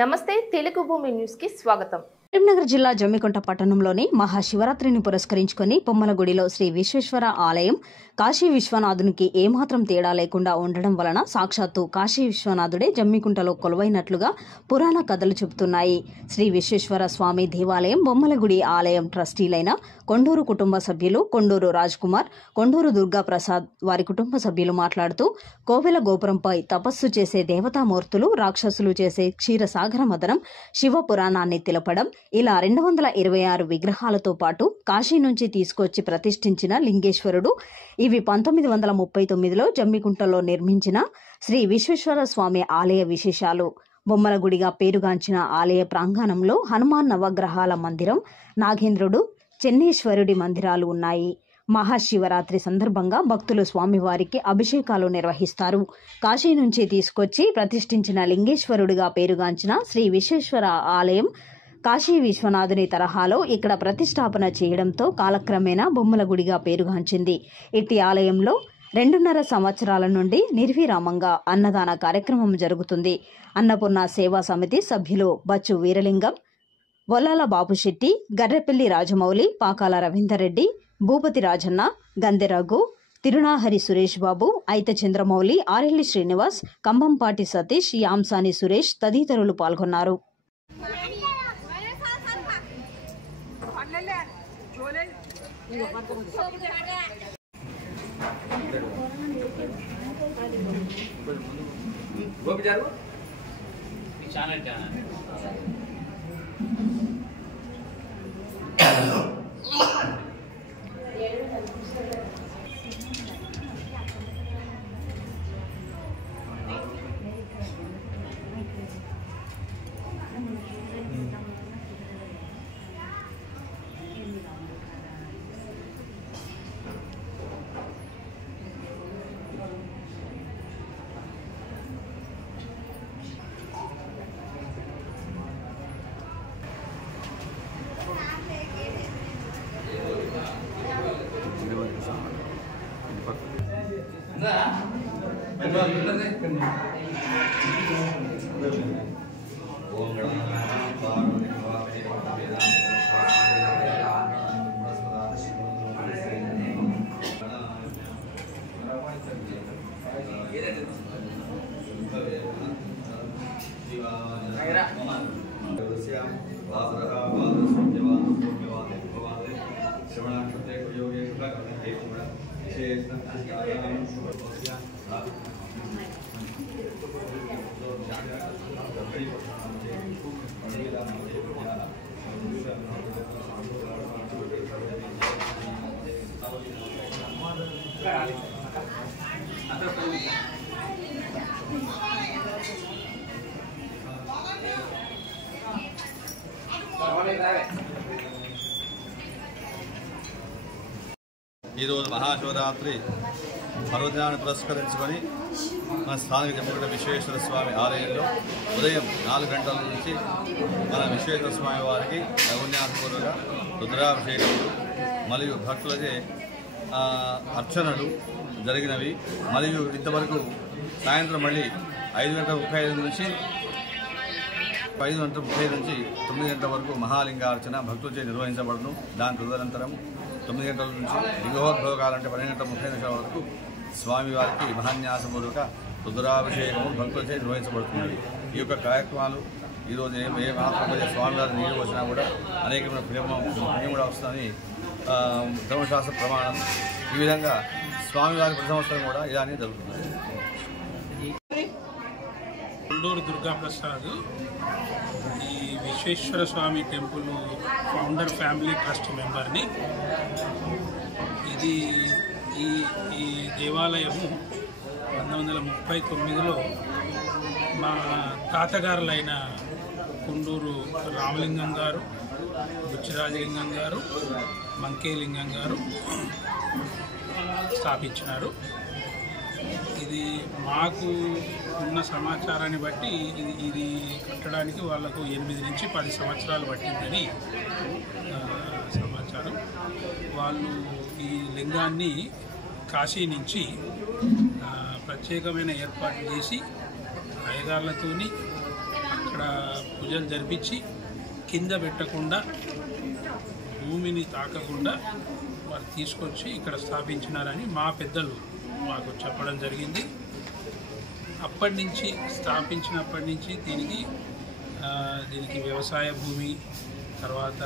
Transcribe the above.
నమస్తే తెలుగు భూమి న్యూస్ కి స్వాగతం. కరీంనగర్ జిల్లా జమ్మికుంట పట్టణంలోని మహాశివరాత్రిని పురస్కరించుకుని బొమ్మలగుడిలో శ్రీ విశ్వేశ్వర ఆలయం కాశీ విశ్వనాథునికి ఏమాత్రం తేడా లేకుండా ఉండడం వలన సాక్షాత్తు కాశీ విశ్వనాథుడే జమ్మికుంటలో కొలువైనట్లుగా పురాణ కథలు చెబుతున్నాయి. శ్రీ విశ్వేశ్వర స్వామి దేవాలయం బొమ్మలగుడి ఆలయం ట్రస్టీలైన కొండూరు కుటుంబ సభ్యులు కొండూరు రాజ్ కుమార్, కొండూరు దుర్గా ప్రసాద్ వారి కుటుంబ సభ్యులు మాట్లాడుతూ కోవెల గోపురంపై తపస్సు చేసే దేవతామూర్తులు, రాక్షసులు చేసే క్షీరసాగర మదనం శివ పురాణాన్ని తెలపడం, ఇలా 226 విగ్రహాలతో పాటు కాశీ నుంచి తీసుకొచ్చి ప్రతిష్ఠించిన లింగేశ్వరుడు, ఇవి 1939లో జమ్మికుంటలో నిర్మించిన శ్రీ విశ్వేశ్వర స్వామి ఆలయ విశేషాలు. బొమ్మలగుడిగా పేరుగాంచిన ఆలయ ప్రాంగణంలో హనుమాన్ నవగ్రహాల మందిరం, నాగేంద్రుడు, చెన్నేశ్వరుడి మందిరాలు ఉన్నాయి. మహాశివరాత్రి సందర్భంగా భక్తులు స్వామివారికి అభిషేకాలు నిర్వహిస్తారు. కాశీ నుంచి తీసుకొచ్చి ప్రతిష్ఠించిన లింగేశ్వరుడిగా పేరుగాంచిన శ్రీ విశ్వేశ్వర ఆలయం కాశీ విశ్వనాథుని తరహాలో ఇక్కడ ప్రతిష్టాపన చేయడంతో కాలక్రమేణా బొమ్మలగుడిగా పేరుగాంచింది. ఇట్టి ఆలయంలో 2.5 సంవత్సరాల నుండి నిర్విరామంగా అన్నదాన కార్యక్రమం జరుగుతుంది. అన్నపూర్ణ సేవా సమితి సభ్యులు బచ్చు వీరలింగం, బొల్లాల బాబుశెట్టి, గర్రెపల్లి రాజమౌళి, పాకాల రవీందర్ రెడ్డి, భూపతి రాజన్న, గందెరఘు, తిరునాహరి సురేష్ బాబు, ఐత చంద్రమౌళి, ఆరెల్లి శ్రీనివాస్, కంబంపాటి సతీష్, యాంసాని సురేష్ తదితరులు పాల్గొన్నారు. ఈరోజు మహాశివరాత్రి పర్వదినాన్ని పురస్కరించుకొని మన స్థానిక జమ్మికుంట విశ్వేశ్వర స్వామి ఆలయంలో ఉదయం 4 గంటల నుంచి మన విశ్వేశ్వర స్వామి వారికి నైపుణ్యాత్మక రుద్రాభిషేకములు మరియు భక్తులచే అర్చనలు జరిగినవి. మరియు ఇంతవరకు సాయంత్రం మళ్ళీ 5:35 నుంచి 5:30 నుంచి 9 గంటల వరకు మహాలింగార్చన భక్తులచే నిర్వహించబడును. దాని తదనంతరం 9 గంటల నుంచి లింగోద్భోగాలంటే 12:30 వరకు స్వామివారికి మహాన్యాసపూర్వక రుద్రాభిషేకము భక్తులచే నిర్వహించబడుతున్నది. ఈ యొక్క కార్యక్రమాలు ఈరోజు ఏ మహాత్మ స్వామివారి నీరు వచ్చినా కూడా అనేకమైన పుణ్యం కూడా వస్తుందని ధర్మశాస్త్ర ప్రమాణం. ఈ విధంగా స్వామివారి ప్రతి సంవత్సరం కూడా ఇలానే జరుగుతుంది. కొండూరు దుర్గా ప్రసాద్, ఈ విశ్వేశ్వర స్వామి టెంపుల్ ఫౌండర్ ఫ్యామిలీ ట్రస్ట్ మెంబర్ని. ఇది ఈ దేవాలయము 1939లో మా తాతగారులైన కొండూరు రామలింగం గారు, బుచ్చిరాజలింగం గారు, మంకేలింగం గారు స్థాపించినారు. ఇది మాకు ఉన్న సమాచారాన్ని బట్టి ఇది కట్టడానికి వాళ్లకు 8 నుంచి 10 సంవత్సరాలు పట్టిందని సమాచారం. వాళ్ళు ఈ లింగాన్ని కాశీ నుంచి ప్రత్యేకమైన ఏర్పాట్లు చేసి అయ్యగార్లతోని ఇక్కడ పూజలు జరిపించి కింద పెట్టకుండా భూమిని తాకకుండా వారు తీసుకొచ్చి ఇక్కడ స్థాపించినారని మా పెద్దలు మాకు చెప్పడం జరిగింది. అప్పటి నుంచి స్థాపించినప్పటి నుంచి దీనికి వ్యవసాయ భూమి, తర్వాత